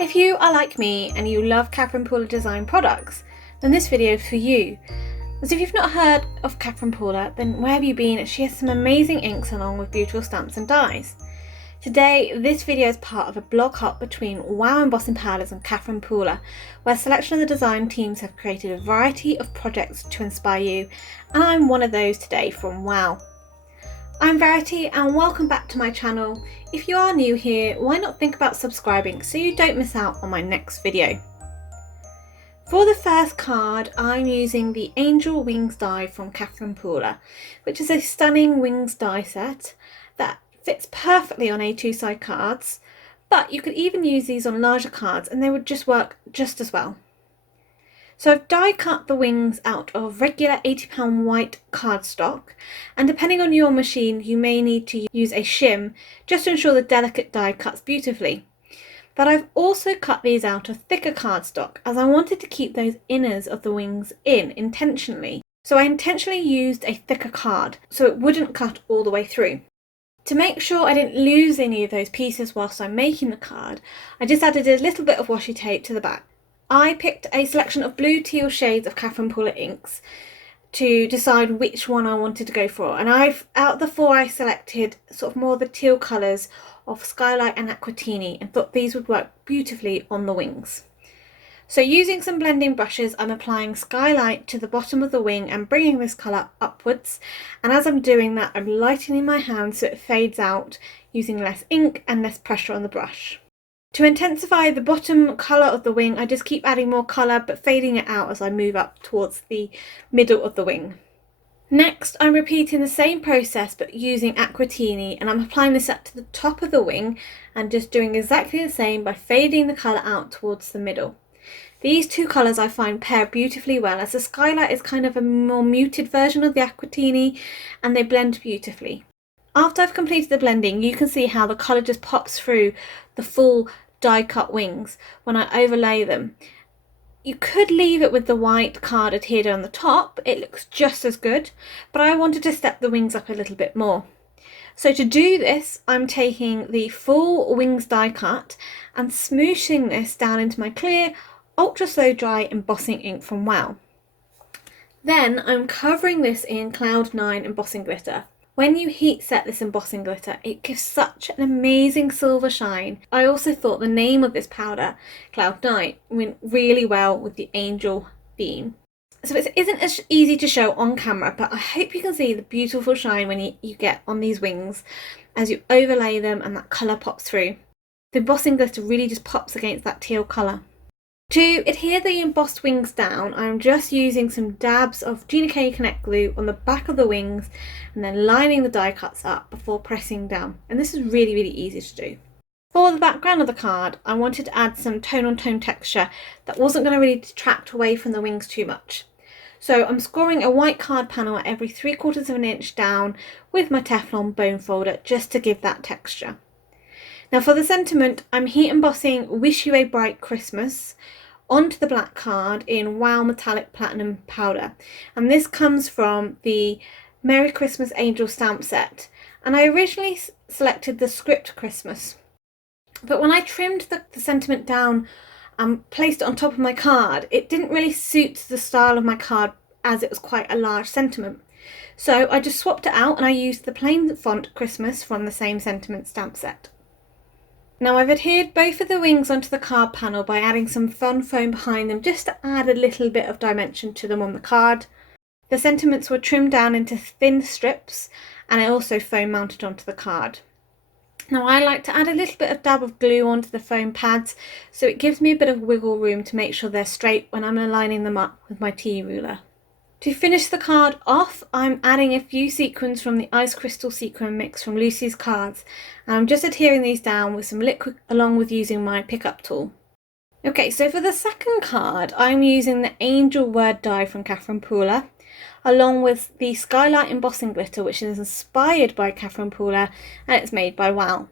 If you are like me and you love Catherine Pooler design products, then this video is for you. As if you've not heard of Catherine Pooler, then where have you been? She has some amazing inks along with beautiful stamps and dies. Today, this video is part of a blog hop between Wow Embossing Powders and Catherine Pooler, where a selection of the design teams have created a variety of projects to inspire you, and I'm one of those today from Wow. I'm Verity and welcome back to my channel. If you are new here, why not think about subscribing so you don't miss out on my next video. For the first card, I'm using the Angel Wings die from Catherine Pooler, which is a stunning wings die set that fits perfectly on A2 side cards, but you could even use these on larger cards and they would just work just as well. So I've die cut the wings out of regular £80 white cardstock, and depending on your machine you may need to use a shim just to ensure the delicate die cuts beautifully. But I've also cut these out of thicker cardstock as I wanted to keep those inners of the wings in intentionally. So I intentionally used a thicker card so it wouldn't cut all the way through. To make sure I didn't lose any of those pieces whilst I'm making the card, I just added a little bit of washi tape to the back. I picked a selection of blue teal shades of Catherine Pooler inks to decide which one I wanted to go for, and out of the four I selected sort of more the teal colours of Skylight and Aquatini and thought these would work beautifully on the wings. So using some blending brushes, I'm applying Skylight to the bottom of the wing and bringing this colour upwards, and as I'm doing that I'm lightening my hand so it fades out using less ink and less pressure on the brush. To intensify the bottom colour of the wing, I just keep adding more colour but fading it out as I move up towards the middle of the wing. Next, I'm repeating the same process but using Aquatini, and I'm applying this up to the top of the wing and just doing exactly the same by fading the colour out towards the middle. These two colours I find pair beautifully well, as the Skylight is kind of a more muted version of the Aquatini and they blend beautifully. After I've completed the blending, you can see how the colour just pops through the full die cut wings when I overlay them. You could leave it with the white card adhered on the top, it looks just as good, but I wanted to step the wings up a little bit more. So to do this, I'm taking the full wings die cut and smooshing this down into my clear, ultra slow dry embossing ink from Wow. Then I'm covering this in Cloud 9 embossing glitter. When you heat set this embossing glitter, it gives such an amazing silver shine. I also thought the name of this powder, Cloud 9, went really well with the angel theme. So it isn't as easy to show on camera, but I hope you can see the beautiful shine when you get on these wings as you overlay them and that colour pops through. The embossing glitter really just pops against that teal colour. To adhere the embossed wings down, I'm just using some dabs of Gina K Connect glue on the back of the wings and then lining the die cuts up before pressing down. And this is really easy to do. For the background of the card, I wanted to add some tone-on-tone texture that wasn't going to really detract away from the wings too much. So I'm scoring a white card panel at every 3/4 of an inch down with my Teflon bone folder just to give that texture. Now for the sentiment, I'm heat embossing Wish You a Bright Christmas onto the black card in Wow Metallic Platinum powder, and this comes from the Merry Christmas Angel stamp set, and I originally selected the script Christmas, but when I trimmed the sentiment down and placed it on top of my card, it didn't really suit the style of my card as it was quite a large sentiment. So I just swapped it out and I used the plain font Christmas from the same sentiment stamp set. Now I've adhered both of the wings onto the card panel by adding some fun foam behind them just to add a little bit of dimension to them on the card. The sentiments were trimmed down into thin strips and I also foam mounted onto the card. Now I like to add a little bit of dab of glue onto the foam pads so it gives me a bit of wiggle room to make sure they're straight when I'm aligning them up with my tea ruler. To finish the card off, I'm adding a few sequins from the Ice Crystal Sequin Mix from Lucy's Cards, and I'm just adhering these down with some liquid along with using my pickup tool. Okay, so for the second card, I'm using the Angel Word die from Catherine Pooler, along with the Skylight embossing glitter, which is inspired by Catherine Pooler and it's made by Wow.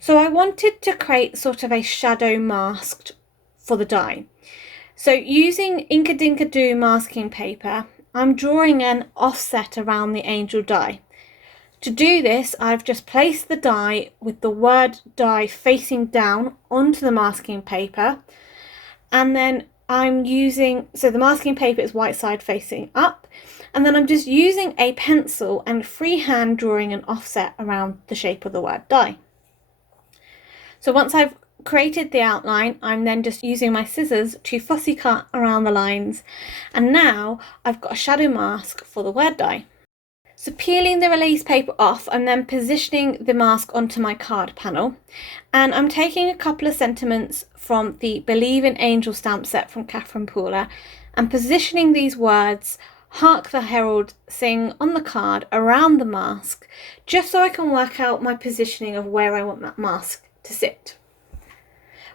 So I wanted to create sort of a shadow mask for the die. So using Inka Dinka Doo masking paper, I'm drawing an offset around the angel die. To do this, I've just placed the die with the word die facing down onto the masking paper, and then I'm using, so the masking paper is white side facing up, and then I'm just using a pencil and freehand drawing an offset around the shape of the word die. So once I've created the outline, I'm then just using my scissors to fussy cut around the lines, and now I've got a shadow mask for the word die. So peeling the release paper off, I'm then positioning the mask onto my card panel, and I'm taking a couple of sentiments from the Believe in Angel stamp set from Catherine Pooler and positioning these words, "Hark the Herald Sing," on the card around the mask, just so I can work out my positioning of where I want that mask to sit.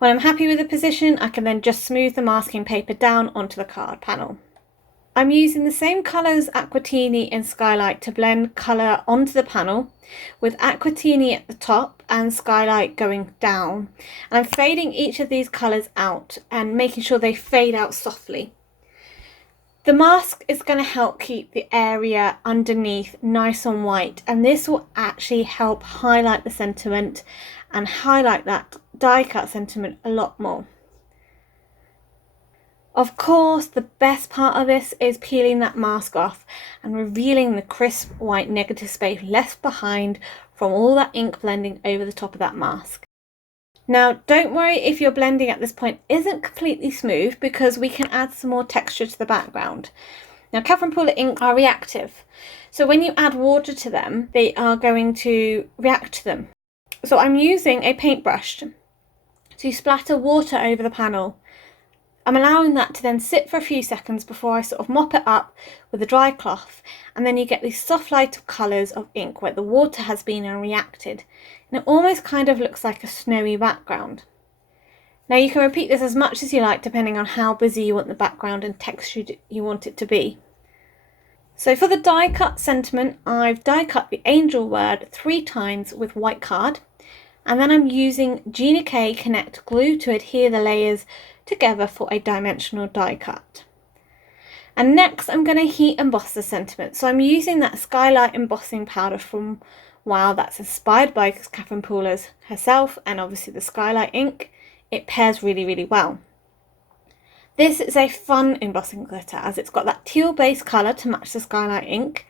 When I'm happy with the position, I can then just smooth the masking paper down onto the card panel. I'm using the same colour as Aquatini and Skylight to blend colour onto the panel, with Aquatini at the top and Skylight going down. And I'm fading each of these colours out and making sure they fade out softly. The mask is going to help keep the area underneath nice and white, and this will actually help highlight the sentiment and highlight that die cut sentiment a lot more. Of course, the best part of this is peeling that mask off and revealing the crisp white negative space left behind from all that ink blending over the top of that mask. Now, don't worry if your blending at this point isn't completely smooth, because we can add some more texture to the background. Now, Catherine Pooler ink are reactive, so when you add water to them, they are going to react to them. So I'm using a paintbrush to splatter water over the panel. I'm allowing that to then sit for a few seconds before I sort of mop it up with a dry cloth, and then you get these soft light colours of ink where the water has been and reacted, and it almost kind of looks like a snowy background. Now you can repeat this as much as you like depending on how busy you want the background and texture you want it to be. So for the die cut sentiment, I've die cut the angel word 3 times with white card, and then I'm using Gina K Connect glue to adhere the layers together for a dimensional die cut. And next I'm going to heat emboss the sentiment. So I'm using that Skylight embossing powder from WOW that's inspired by Catherine Pooler's herself and obviously the Skylight ink. It pairs really well. This is a fun embossing glitter as it's got that teal base colour to match the Skylight ink,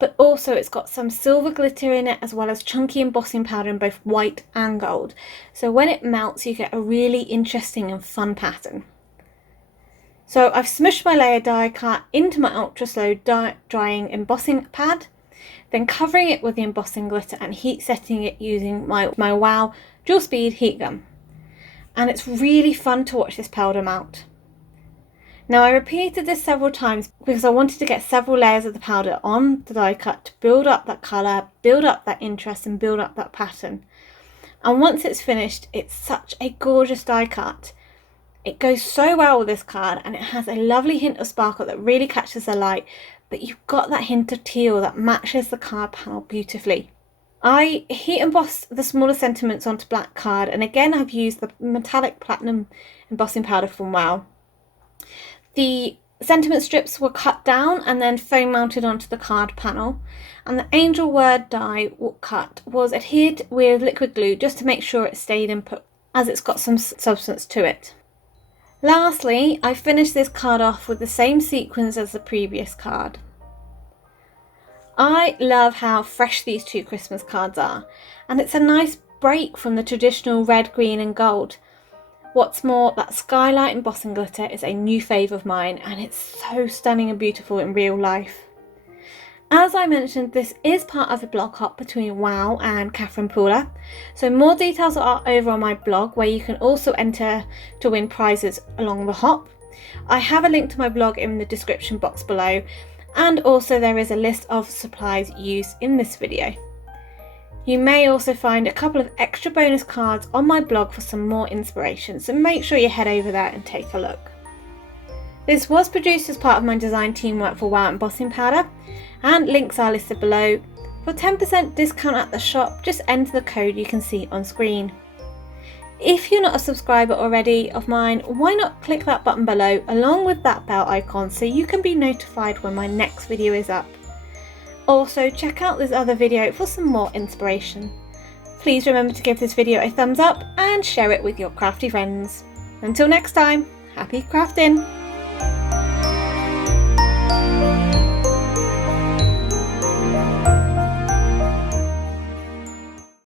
but also it's got some silver glitter in it as well as chunky embossing powder in both white and gold. So when it melts, you get a really interesting and fun pattern. So I've smushed my layer die cut into my ultra slow drying embossing pad, then covering it with the embossing glitter and heat setting it using my WOW dual speed heat gun. And it's really fun to watch this powder melt. Now I repeated this several times because I wanted to get several layers of the powder on the die cut to build up that colour, build up that interest and build up that pattern. And once it's finished, it's such a gorgeous die cut. It goes so well with this card and it has a lovely hint of sparkle that really catches the light, but you've got that hint of teal that matches the card panel beautifully. I heat embossed the smaller sentiments onto black card, and again I've used the metallic platinum embossing powder from WOW. The sentiment strips were cut down and then foam mounted onto the card panel, and the angel word die cut was adhered with liquid glue just to make sure it stayed in put, as it's got some substance to it. Lastly, I finished this card off with the same sequins as the previous card. I love how fresh these 2 Christmas cards are, and it's a nice break from the traditional red, green and gold. What's more, that Skylight embossing glitter is a new fave of mine, and it's so stunning and beautiful in real life. As I mentioned, this is part of a blog hop between WOW and Catherine Pooler, so more details are over on my blog where you can also enter to win prizes along the hop. I have a link to my blog in the description box below, and also there is a list of supplies used in this video. You may also find a couple of extra bonus cards on my blog for some more inspiration, so make sure you head over there and take a look. This was produced as part of my design teamwork for WOW embossing powder, and links are listed below. For 10% discount at the shop, just enter the code you can see on screen. If you're not a subscriber already of mine, why not click that button below along with that bell icon so you can be notified when my next video is up. Also, check out this other video for some more inspiration. Please remember to give this video a thumbs up and share it with your crafty friends. Until next time, happy crafting!